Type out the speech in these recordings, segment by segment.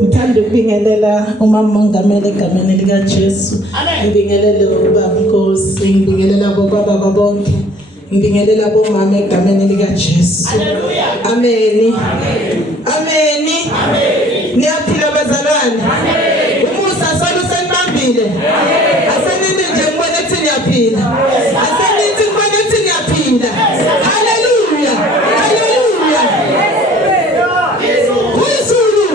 Ngithanda ukubingelela umama uMongameli egameni lika Jesu. Ngibingelele ubaba Nkosi, ngibingelela bobaba bonke. Ngibingelela bomama egameni lika Jesu. Haleluya. Amen. Amen. Niyaphila bazalwane. Umusa solo senibambile. Asenini nje ngibona ukuthi niyaphila. Asenithi ngibona ukuthi niyaphila. Haleluya. Haleluya. Uyisulu.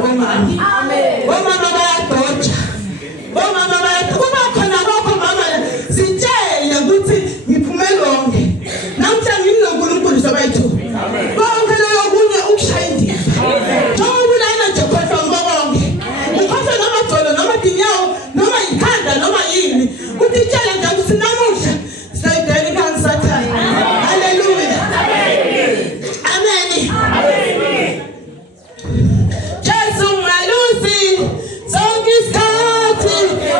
abomama. Amen. Bomama bayadotsha. Bomama kuba khona lokho mama sitshele ukuthi ngiphumelonke. Namhla nginoNkulunkulu sobayithu. Amen. Bonke leyo kunye ukushaya indiva. Njengoba ulana nje khohlwa ngobonke. Ukhohlwa namagcolo noma dinyawo noma ikhanda noma yini. Utitshele nje ukuthi namuhla sayidela ikhanda sathana. Hallelujah. Amen. Amen. Amen. Jesu malusi sonke isikhathi.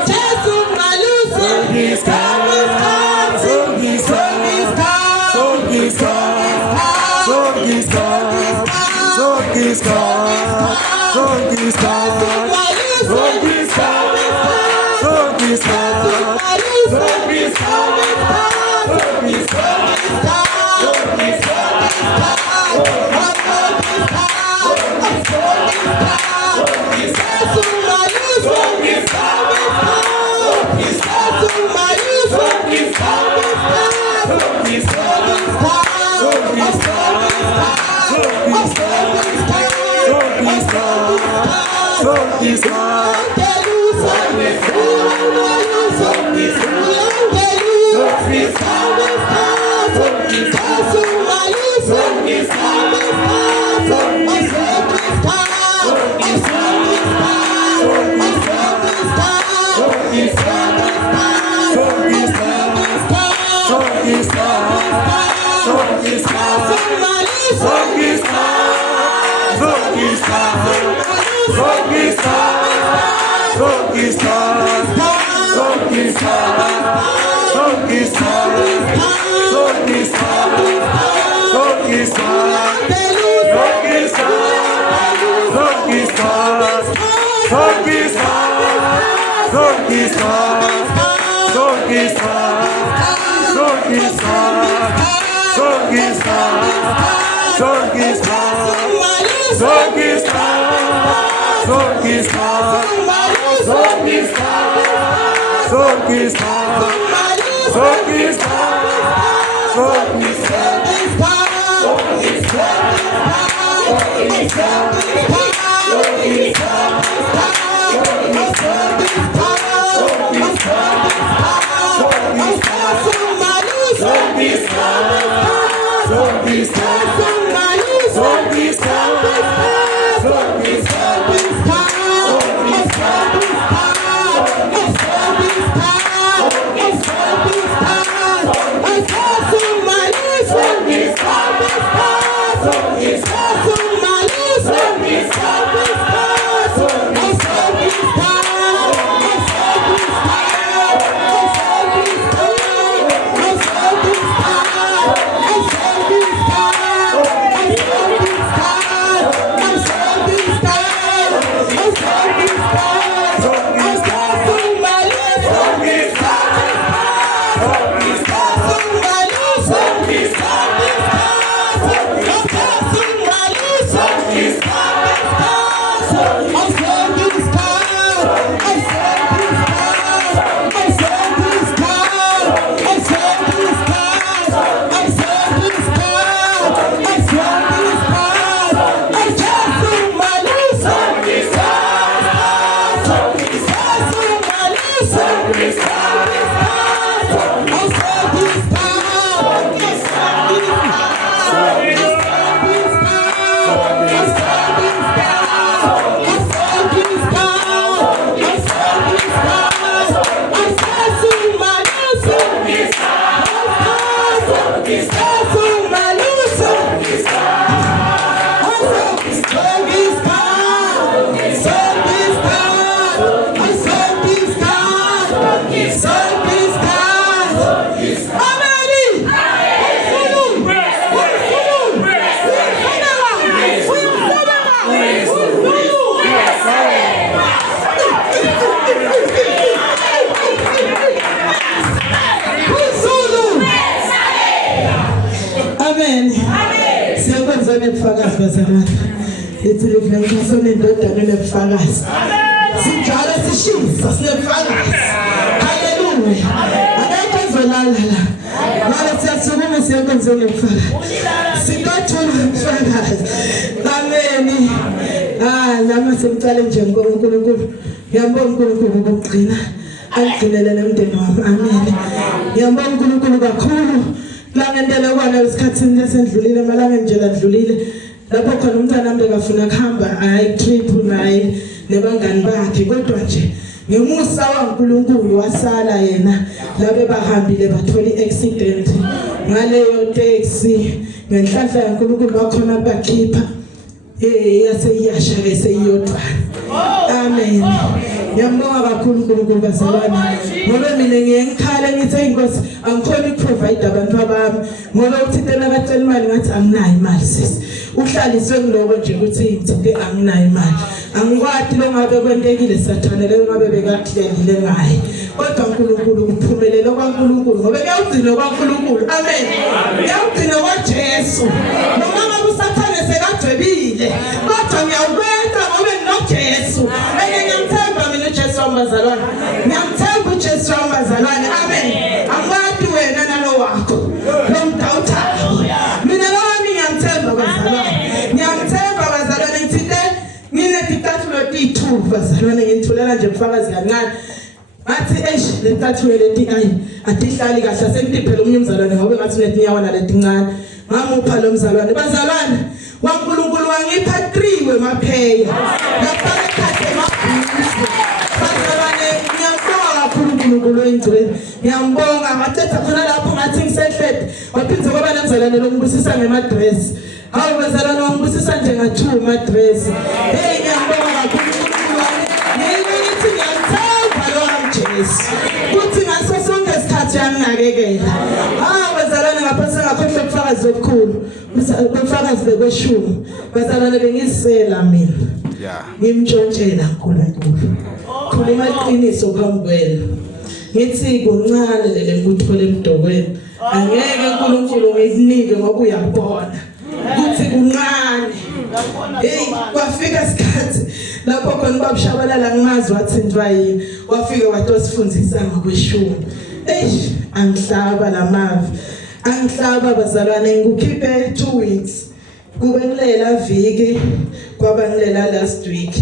Jesu malusi sonke isikhathi. Sonke isikhathi. Sonke isikhathi. Sonke isikhathi. Sonke isikhathi. Sonke isikhathi. Sonke isikhathi. Sonke isikhathi. Sonke Amen. ngama semcala nje uNkulunkulu. Ngiyabonga uNkulunkulu ukugcina angigcinele nemndeni wami. Amen. Ngiyabonga uNkulunkulu kakhulu. Langentela kwana isikhathini lesendlulile malanga nje ladlulile. Lapho khona umntana wami bekafuna kuhamba trip naye nebangani bakhe kodwa nje ngemusa waNkulunkulu wasala yena labe bahambile bathola iaccident ngaleyo taxi ngenhlanhla yaNkulunkulu bakhona bakhipha yaseyasha leseyodwa. Amen. Ngiyambonga kakhulu uNkulunkulu bazalwane. Ngoba mina ngiyengikhala ngithi inkosi angikhona ukuprovide abantu abami. Ngoba uthintela abacela imali ngathi anginayo imali sisi. Uhlaliswe ngiloko nje ukuthi ngithinte anginayo imali. Angikwadi lo ngabe kwentekile sathana leyo ngabe bekahlelile ngaye. Kodwa uNkulunkulu uphumelele kwaNkulunkulu ngoba ngiyawugcina kwaNkulunkulu. Amen. Ngiyawugcina kwaJesu. Noma ngabe usathane sekadwebile kodwa ngiyawubeka ngoba nginoJesu. Ngiyamthemba mina uJesu wambazalwane. Ngiyamthemba uJesu wambazalwane. Amen. Angikwadi wena nalo wakho. Lo mdawutha. Mina lo wami ngiyamthemba bazalwane. Ngiyamthemba bazalwane ngithinte nginetitatulo T2 bazalwane ngithulela nje mfakazi kancane. Ngathi le tatulo leti atihlali kahle sengitiphela umnyumzalwane ngoba ngathi unetinyawo naletincane. Ngamupha lo mzalwane bazalwane waNkulunkulu wangipha 3 wemapheya. Ngafaka ekhaya emabhuku. Bazalwane ngiyambonga kakhulu uNkulunkulu oyingcwele. Ngiyambonga ngathetha khona lapho ngathi ngisehlede. Waphindze kwaba nomzalwane longibusisa ngemadress. Hawu bazalwane wangibusisa nje nga2 amadress. Ngiyambonga kakhulu uNkulunkulu wami. Ngithi ngiyamthemba lo Jesu. Kuthi ngaso sonke isikhathi yanginakekela. Hawu bazalwane ngaphansi ngakhohle ubufakazi obukhulu. Ubufakazi bekweshumi. Bazalwane bengisela mina. Ngimtshontshela uNkulunkulu. Khuluma iqiniso phambi kwenu. Ngithi kuncane lele mbutho lemdokweni. Angeke uNkulunkulu ngikunike ngoba uyabona. Kuthi kuncane. Kwafika isikhathi lapho khona babushabalala ngimazi wathintwa yini. Wafika wathi osifundisa ngokweshumi. Angihlaba lamavi. Angihlaba bazalwane ngikukhiphe 2 weeks. Kube ngilela viki kwaba ngilela last week.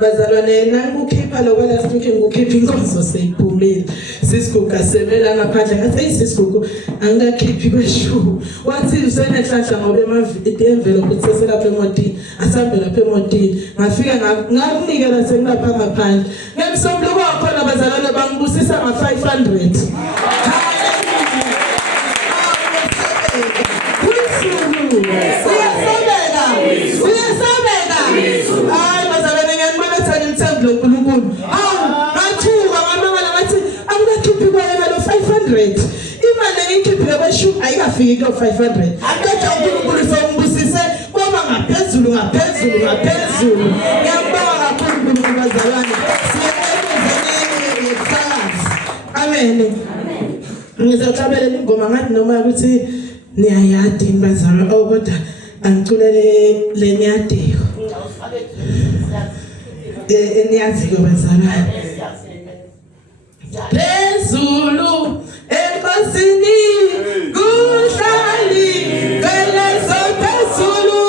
Bazalwane nangukhipha lokho last week ngikukhipha inkonzo seyiphumile. Sisiguga semela ngaphandle ngathi sisigugu angikakhiphi kweshumi. Wathi usenehlanhla ngoba envelope uthese lapha emotini. Asambe lapha emotini. Ngafika ngakunikela sengilapha ngaphandle. Ngemsombuluko wakhona bazalwane bangibusisa nga500. uNkulunkulu bathuka ngamanga bathi angakhiphi kwena lo 500 imali engikhiphile kweshumi ayikafiki lo 500 kodwa uNkulunkulu sombusise kwaba ngaphezulu ngiyabonga kakhulu uNkulunkulu bazalwane siyayenza yefakazi. Amen. Ngizohlabela ingoma ngathi noma ukuthi niyayadi bazalwane kodwa angiculele le niyadiko eniyaziko bazalwane. Phezulu enkosini kuhlali velezo phezulu